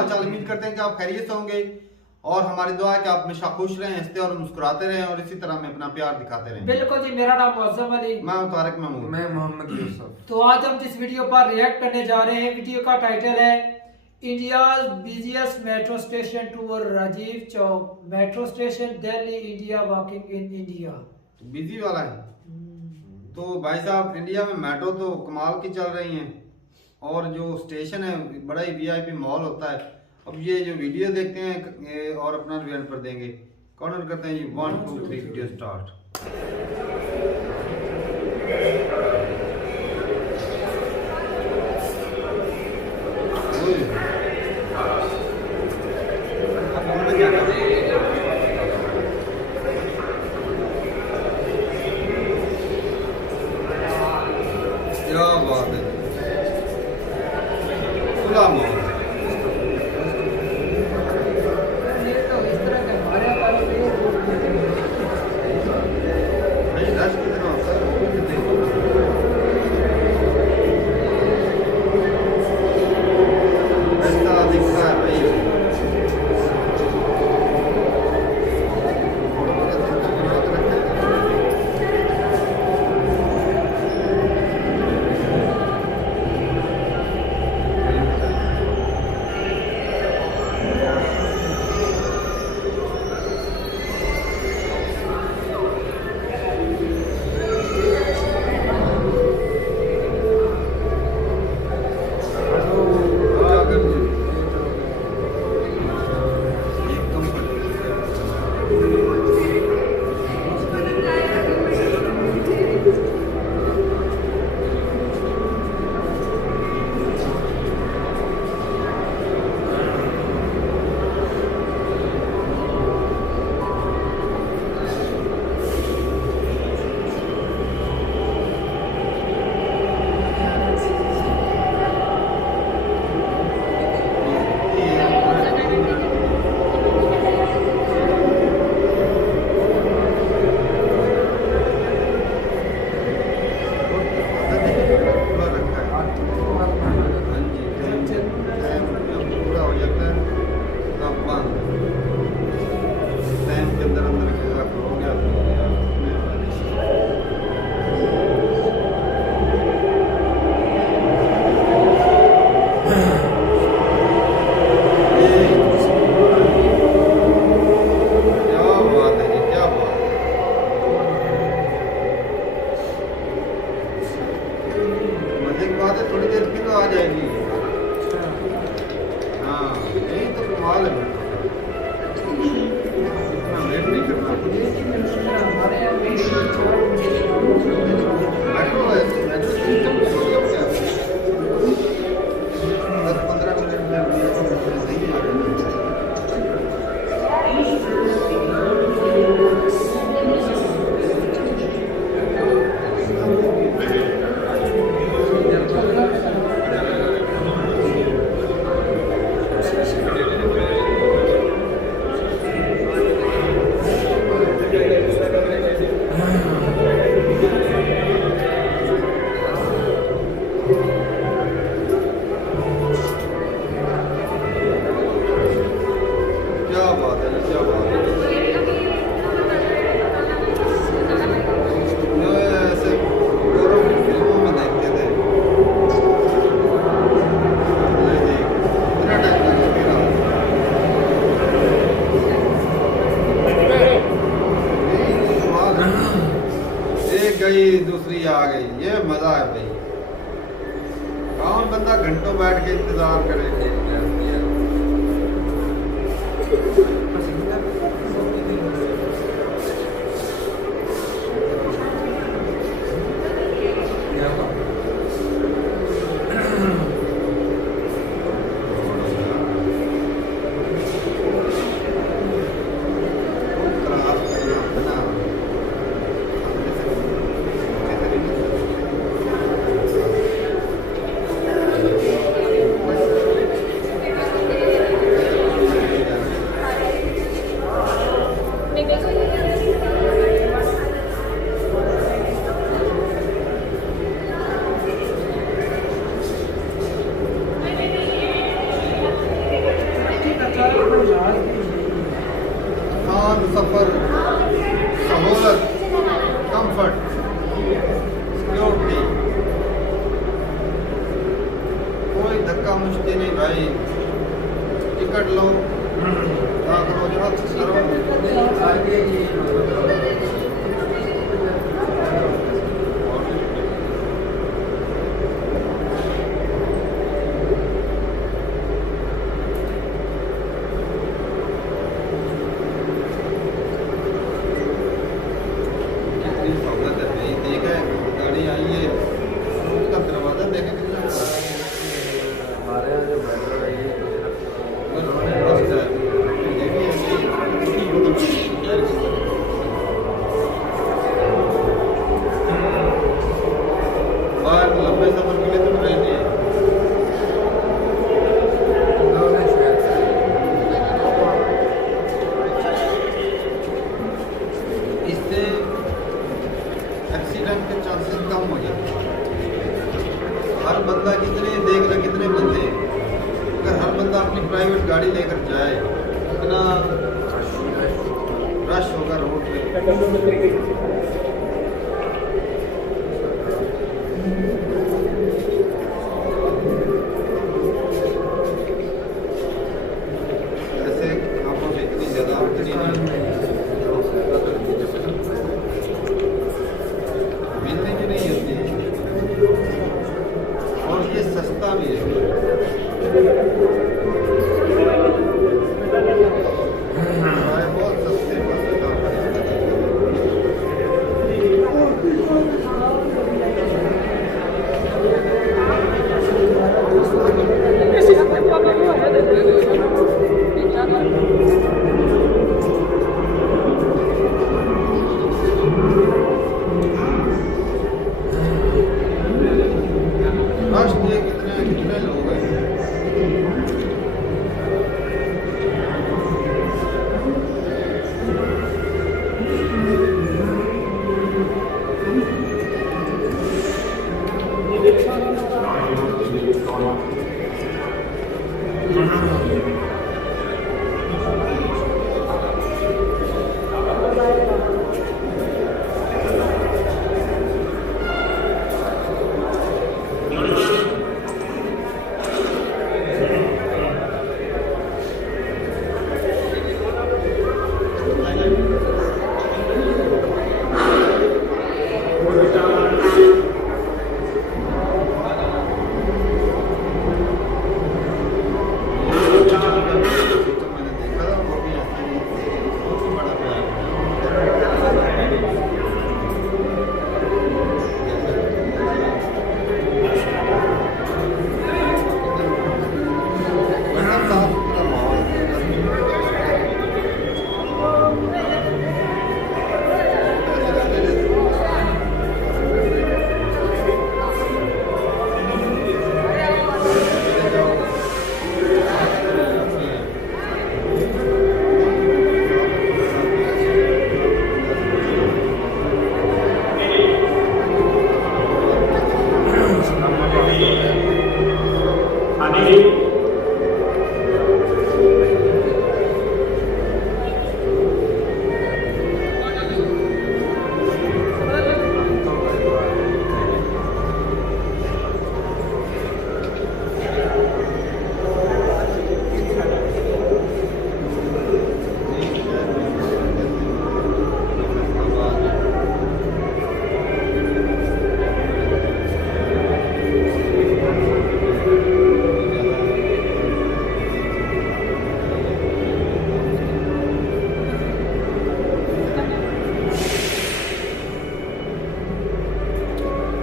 हाल चाल? उम्मीद करते हैं कि आप खैरियत से होंगे और हमारी दुआ है कि आप हमेशा खुश रहें, हंसते और मुस्कुराते रहें और इसी तरह में अपना प्यार दिखाते रहें। बिल्कुल जी, मेरा नाम मौसम अली, मैं हूं तारिक महमूद, मैं मोहम्मद यूसुफ। तो आज हम जिस वीडियो पर रिएक्ट करने जा रहे हैं, वीडियो का टाइटल है India busiest metro station tour Rajiv Chowk metro station Delhi India walking in India. Busy वाला है। तो भाई साहब, इंडिया में मेट्रो तो कमाल की चल रही हैं और जो स्टेशन है बड़ा ही वीआईपी मॉल होता है। अब ये जो वीडियो देखते हैं और अपना रिव्यू पर देंगे। कॉर्नर करते हैं जी, 1 2 3 वीडियो स्टार्ट। क्या बात है, खुला मॉल। ये तो इस तरह के हमारे बारे में भाई रश कितना होता है, वो भी देखो। रास्ता दिखता है भाई। थोड़ी देर फिर तो आ जाएगी। हाँ, यही तो कमाल है। इतना वेट नहीं करना। मेट्रो है, मेट्रो सिस्टम क्या है? 10-15 मिनट में नहीं आ जाएगी। क्या बात है, क्या बात है। जो ऐसे गौरव की फिल्मों में देखते थे। ये देख, इतना टाइम लगा फिर आ। यही तो कमाल है। एक गई दूसरी आ गई, ये मजा है भाई। कौन बंदा घंटों बैठ के इंतजार करेगा? मुश्किल नहीं भाई, टिकट लो क्या करो जो गाड़ी आई है, उसका दरवाजा देखे कितना हमारे यहाँ जो मेट्रो है ये बाहर लंबे सफर के लिए तो ट्रेन है। इससे एक्सीडेंट के चांसेस कम हो जाते हैं। हर बंदा कितने देख ले कितने बंदे, अगर हर बंदा अपनी प्राइवेट गाड़ी लेकर जाए इतना रश होगा रोड पे। ऐसे आंखों से इतनी ज़्यादा आमदनी मिलने की नहीं होती है, और ये सस्ता भी है। बहुत सस्ते राष्ट्रीय कितने कितने लोग हैं।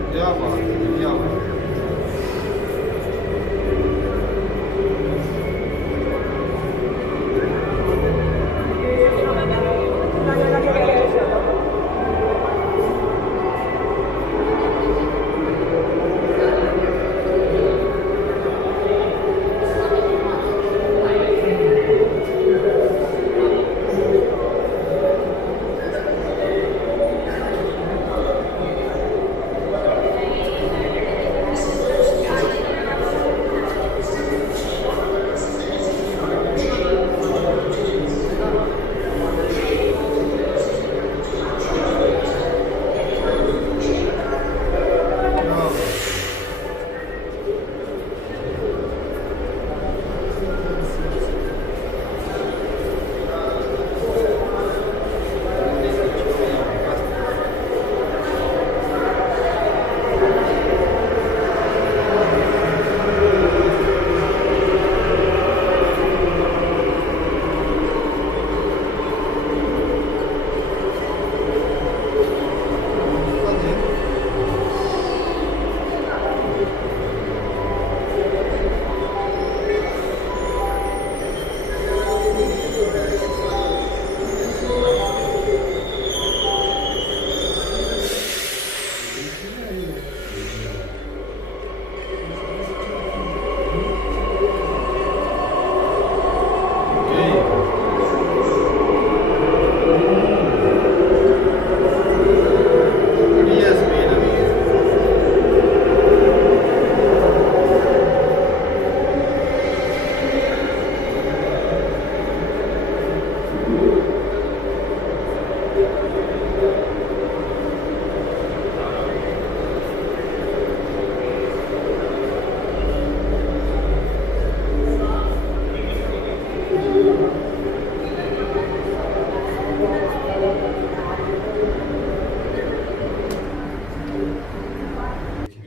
क्या बात है, क्या बात है।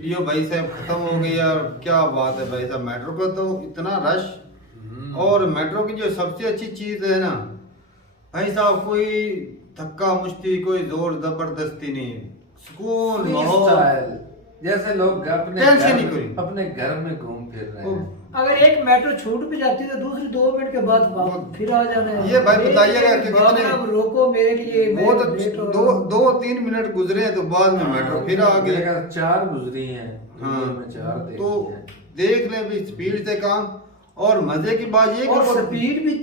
वीडियो भाई साहब खत्म हो गई यार, क्या बात है भाई साहब, मेट्रो पर तो इतना रश। और मेट्रो की जो सबसे अच्छी चीज है ना भाई साहब, कोई धक्का मुश्ती, कोई जोर जबरदस्ती नहीं, सुकून माहौल, जैसे लोग अपने टेंशन ही कोई। अपने घर में घूम फिर रहे हैं। अगर एक मेट्रो छूट भी जाती है तो दूसरी 2 मिनट के बाद फिर आ जाना है। ये भाई बताइएगा कि कितने अब रोको मेरे लिए, वो मैं तो लेट हो रहा हूँ। 2-3 मिनट गुजरे हैं तो बाद में मेट्रो फिर आ गई। 4 गुजरी हैं। हाँ, में 4 देखी तो हैं। देख ले भी स्पीड से काम। और मजे की बात ये और कि वो- स्पीड भी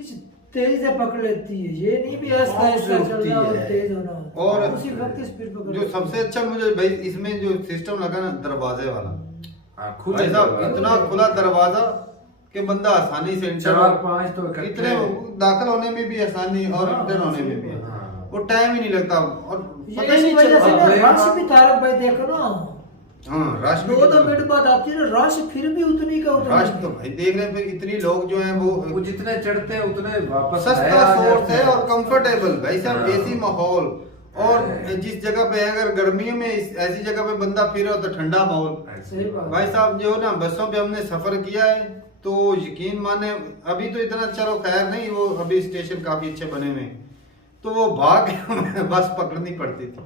तेजी से पकड़ लेती है, ये नहीं भी ऐसा ऐसा चलना और तेज होना, और उसी वक्त स्पीड पकड़ जो लेती है। सबसे अच्छा मुझे भाई इसमें जो सिस्टम लगा ना दरवाजे वाला, हाँ, खुले भाई साहब दरवाजे। इतना खुला दरवाजा कि बंदा आसानी से इंटर 4-5 तो इकट्ठे। इतने दाखिल होने में भी आसानी और इंटर होने में भी हाँ। वो टाइम ही नहीं लगता और ये पता ही इसी नहीं वजह से चलता। ना रश भी तारक भाई देखो ना, हाँ रश भी 2 कितना- मिनट बाद आती है ना रश, फिर भी उतनी का रश उतना। तो भाई देख रहे हैं फिर इतनी लोग जो हैं वो वो जितने चढ़ते हैं उतने वापस सस्ता नए आ सोर्स जाते है हैं। और कंफर्टेबल भाई साहब, हाँ। एसी माहौल। और जिस जगह पे अगर गर्मियों में ऐसी जगह पे बंदा फिर हो तो ठंडा माहौल। सही बात। भाई साहब जो ना बसों पे हमने सफर किया है तो यकीन माने, अभी तो इतना चलो खैर नहीं, वो अभी स्टेशन काफी अच्छे बने हुए हैं, तो वो भाग बस पकड़नी पड़ती थी।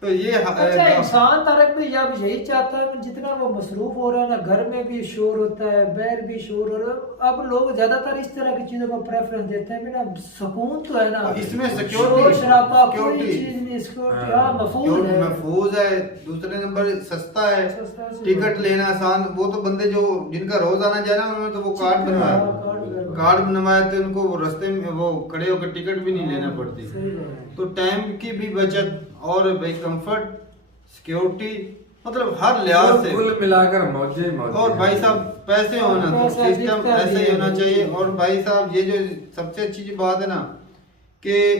तो ये अच्छा, इंसान तारक भी अब यही चाहता है, जितना वो मसरूफ हो रहा है ना, घर में भी शोर होता है, बाहर भी शोर हो रहा है, अब लोग ज्यादातर इस तरह की चीजों को प्रेफरेंस देते हैं। बिना सुकून तो है ना, इसमें शोर सिक्योरिटी शराबा कोई सिक्योरिटी चीज नहीं, सिक्योरिटी हाँ महफूज है। महफूज है। दूसरे नंबर सस्ता है, सस्ता है। टिकट लेना आसान। वो तो बंदे जो जिनका रोज आना जाना उन्होंने तो वो कार्ड बनवाया, कार्ड बनवाया तो उनको वो रास्ते में वो खड़े होकर टिकट भी नहीं लेना पड़ती। सही बात है। तो टाइम की भी बचत और भाई कंफर्ट, सिक्योरिटी, मतलब हर लिहाज से। कुल मिलाकर मौजे मौजे। और भाई साहब पैसे होना तो पैसा सिस्टम दिखता ऐसे भी ही है। होना चाहिए। और भाई साहब ये जो सबसे अच्छी जो बात है ना कि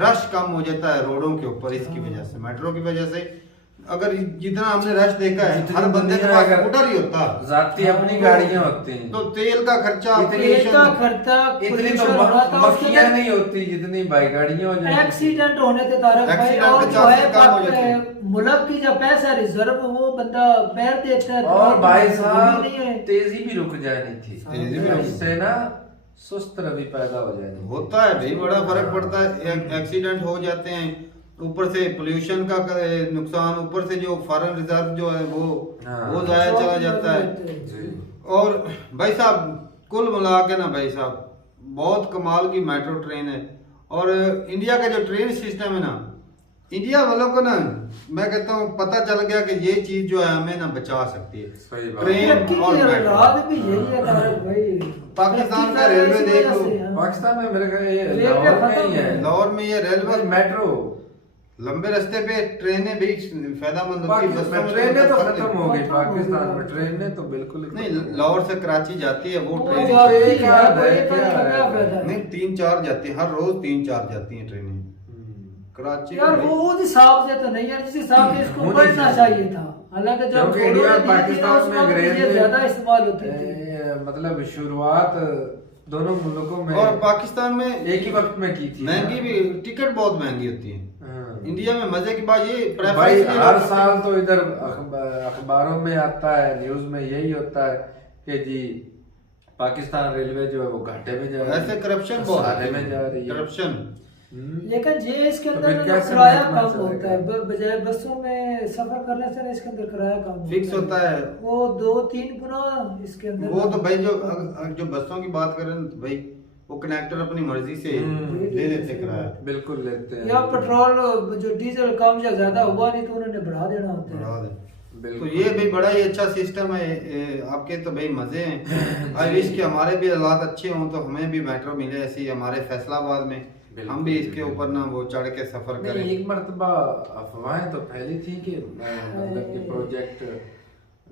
रश कम हो जाता है रोडों के ऊपर, इसकी वजह से, मेट्रो की वजह से। अगर जितना हमने रश देखा है, जितनी हर बंदे के दुनिया पास अगर स्कूटर ही होता है, जाती अपनी गाड़ियां होती हैं। तो तेल का खर्चा, तेल का pollution- खर्चा, इतनी तो pollution हो रहा था, उसके मक्खियां अंदर नहीं होती जितनी बाइक गाड़ियां हो जाती हैं। एक्सीडेंट होने थे तारक भाई। एक्सीडेंट और के जो है चांसेस कम हो जाते हैं। मुल्क की जो पैसा रिजर्व वो बंदा पैर देता है, और तो भाई वो भी साहब नहीं है। तेजी भी रुक जानी थी, तेजी भी रुक- इससे ना सुस्त रवि पैदा हो जानी। होता है भाई, बड़ा फर्क पड़ता है। एक्सीडेंट हो जाते हैं, ऊपर से पोल्यूशन का नुकसान, ऊपर से जो फॉरेन रिजर्व जो है वो हाँ। वो जाया चला जाता है। जी। और भाई साहब कुल मिला के ना भाई साहब बहुत कमाल की मेट्रो ट्रेन है। और इंडिया का जो ट्रेन सिस्टम है ना, इंडिया वालों को ना मैं कहता हूँ पता चल गया कि ये चीज जो है हमें ना बचा सकती है। सही बात। ट्रेन तरक्की और की मेट्रो। राह भी यही है तारक भाई। पाकिस्तान का तरक्की रेलवे इसी देख वजह लो। से, हाँ। पाकिस्तान में मेरे ख्याल ये रेलवे लाहौर में खत्म ही है। लाहौर में ये रेलवे मेट्रो लंबे रास्ते पे ट्रेनें भी फायदेमंद होती है। बसों में ट्रेनें तो फर्क खत्म नहीं। हो गई खत्म हो गई। पाकिस्तान में, ट्रेनें तो बिल्कुल ही नहीं, खत्म हो गई। लाहौर से कराची जाती है वो वो ट्रेन। जाती है, एक याद है, कोई फर्क क्या लगा है? फायदा। नहीं 3-4 जाती है, हर रोज 3-4 जाती हैं ट्रेनें कराची में यार भाई। वो उस हिसाब से तो नहीं है जिस हिसाब से इसको होनी बढ़ना चाहिए। चाहिए था। हालांकि जब क्योंकि कोरोना इंडिया और दी थी ना, पाकिस्तान उस में वक्त अंग्रेज ये ने- ज्यादा इस्तेमाल होती थी। मतलब शुरुआत दोनों मुल्कों में और पाकिस्तान में एक ही वक्त में की थी। महंगी भी, टिकट बहुत महंगी होती है। हाँ। इंडिया में मजे की बात ये भाई preference ये हर लोग- साल तो इधर अखबारों में आता है, न्यूज में यही होता है कि जी पाकिस्तान रेलवे जो है वो घाटे में जा रही है, ऐसे करप्शन बहुत घाटे में जा रही है। करप्शन। लेकिन ये इसके तो अंदर फिर ना कैसे किराया महकमा कम चलेगा? होता है, बजाय बसों में सफर करने से ना इसके अंदर किराया कम फिक्स होता है। वो 2-3 गुना इसके अंदर। वो तो भाई जो बसों की बात करें तो भाई वो कनेक्टर अपनी मर्जी से दे देते किराया। बिल्कुल लेते हैं। या पेट्रोल जो डीजल कम या ज्यादा हुआ नहीं तो उन्होंने बढ़ा देना होता है। बढ़ा दे। बिल्कुल। तो ये भी बड़ा ही अच्छा सिस्टम है। आपके तो भाई मजे हैं। आई विश कि हमारे भी हालात अच्छे हों तो हमें भी मेट्रो मिले ऐसी हमारे फैसलाबाद में, हम भी इसके ऊपर ना वो चढ़ के सफर नहीं, करें। एक मर्तबा अफवाहें तो फैली थी कि मतलब कि प्रोजेक्ट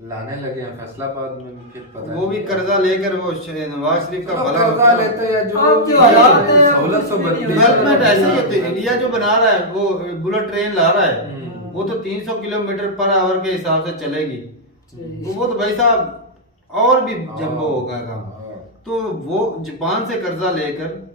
लाने लगे हैं फैसलाबाद में, फिर पता वो भी कर्जा लेकर वो नवाज शरीफ का भला कर्जा होता है। लेते हैं जो अब जो हालात हैं, सहूलत तो कुछ भी बनती नहीं है। डेवलपमेंट ऐसे ही होती है। इंडिया जो बना रहा है वो बुलेट ट्रेन ला रहा है, वो तो 300 किलोमीटर पर आवर के हिसाब से चलेगी। तो वो तो भाई साहब और भी जम्बो होगा काम। तो वो जापान से कर्जा लेकर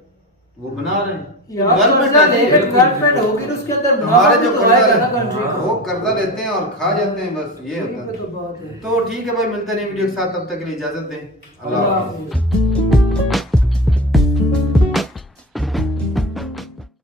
वो बना रहे हैं। यार Development कर्जा ऐसी है, लेके बिल्कुल, डेवलपमेंट होगी तो उसके अंदर हमारे मुनाफा जो भी तो कर्जा आएगा ना लेते कंट्री हैं को। वो कर्जा लेते हैं और खा जाते हैं, बस ये यही होता पे है। तो बात है। तो ठीक है भाई, मिलते नहीं वीडियो के साथ, तब तक के लिए इजाजत दें। अल्लाह अल्लाह हाफिज़। हाफिज़।